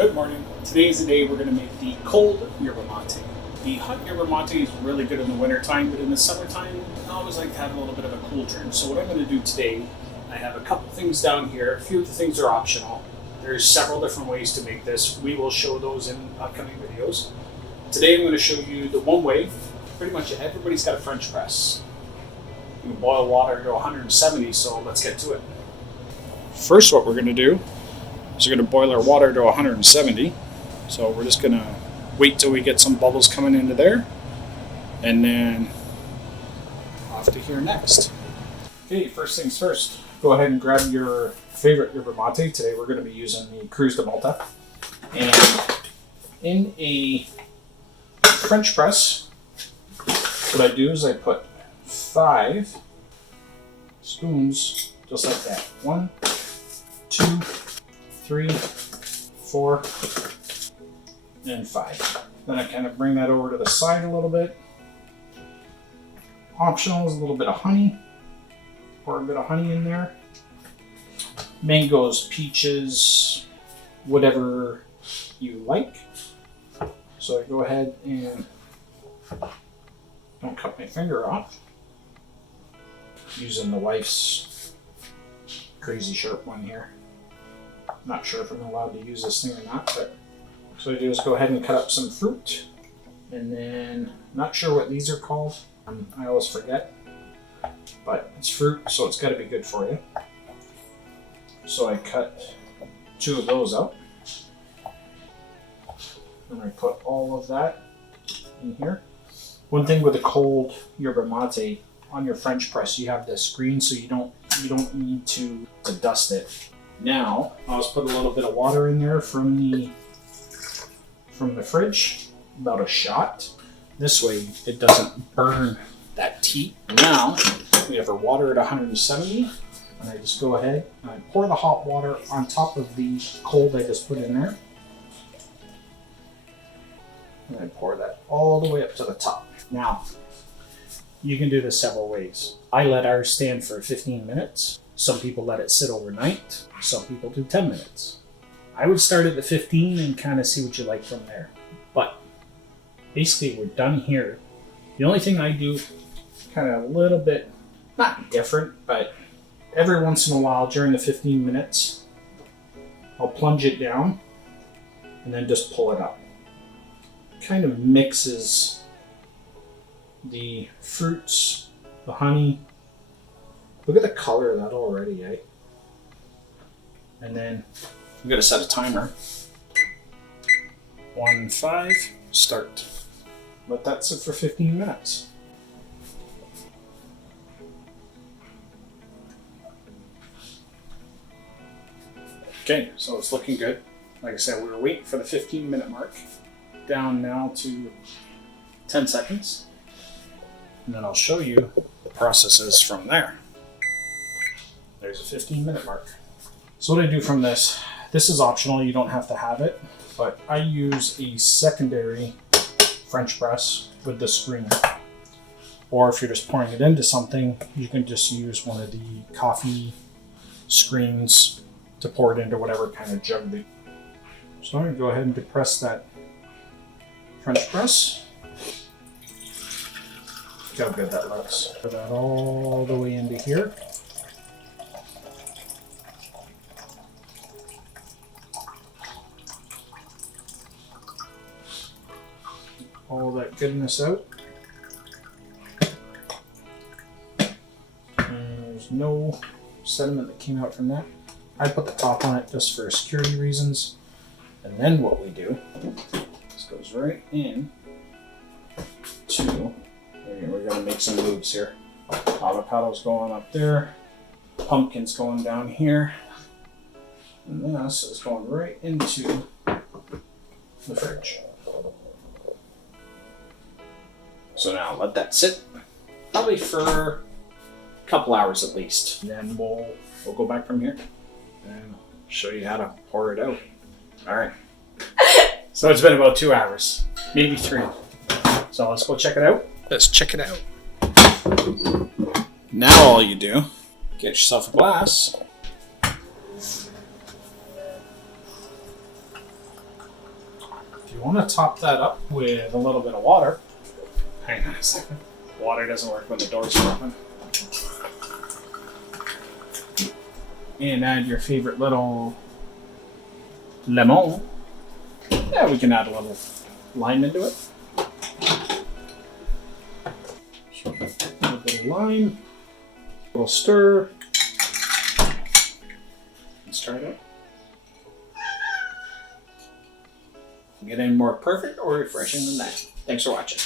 Good morning. Today is the day we're going to make the cold yerba mate. The hot yerba mate is really good in the wintertime, but in the summertime, I always like to have a little bit of a cool drink. So what I'm going to do today, I have a couple things down here. A few of the things are optional. There's several different ways to make this. We will show those in upcoming videos. Today I'm going to show you the one way. Pretty much everybody's got a French press. You can boil water to 170, so let's get to it. First, what we're going to do is we're going to boil our water to 170. So we're just going to wait till we get some bubbles coming into there, and then off to here next. Okay, first things first. Go ahead and grab your favorite yerba mate. Today we're going to be using the Cruz de Malta. And in a French press, what I do is I put 5 spoons just like that. 1, 2, 3, 4, and 5. Then I kind of bring that over to the side a little bit. Optional is a little bit of honey. Pour a bit of honey in there. Mangoes, peaches, whatever you like. So I go ahead and don't cut my finger off. Using the wife's crazy sharp one here. Not sure if I'm allowed to use this thing or not, but so I do is go ahead and cut up some fruit. And then, not sure what these are called. I always forget. But it's fruit, so it's got to be good for you. So I cut 2 of those out. And I put all of that in here. One thing with a cold yerba mate, on your French press you have this screen, so you don't need to dust it. Now I'll just put a little bit of water in there from the fridge, about a shot. This way it doesn't burn that tea. Now we have our water at 170, and I just go ahead and I pour the hot water on top of the cold I just put in there. And I pour that all the way up to the top. Now, you can do this several ways. I let ours stand for 15 minutes. Some people let it sit overnight. Some people do 10 minutes. I would start at the 15 and kind of see what you like from there. But basically, we're done here. The only thing I do, kind of a little bit, not different, but every once in a while during the 15 minutes, I'll plunge it down and then just pull it up. Kind of mixes the fruits, the honey. Look at the color of that already, eh? And then I'm gonna set a timer. 1-5, start. Let that sit for 15 minutes. Okay, so it's looking good. Like I said, we were waiting for the 15-minute mark. Down now to 10 seconds. And then I'll show you the processes from there. There's a 15-minute mark. So what I do from this is optional, you don't have to have it, but I use a secondary French press with the screen. Or if you're just pouring it into something, you can just use one of the coffee screens to pour it into whatever kind of jug. So I'm going to go ahead and depress that French press. Look how good that looks. Put that all the way into here. All that goodness out. And there's no sediment that came out from that. I put the top on it just for security reasons. And then what we do, this goes right in to, we're going to make some moves here. Avocado's going up there. Pumpkin's going down here. And this is going right into the fridge. So now let that sit, probably for a couple hours at least. And then we'll go back from here and show you how to pour it out. All right. So it's been about 2 hours, maybe 3. So let's go check it out. Let's check it out. Now all you do, get yourself a glass. If you want to top that up with a little bit of water, hang on a second. Water doesn't work when the doors are open. And add your favorite little lemon. Yeah, we can add a little lime into it. So, a little bit of lime, a little stir. Let's try it out. Get any more perfect or refreshing than that. Thanks for watching.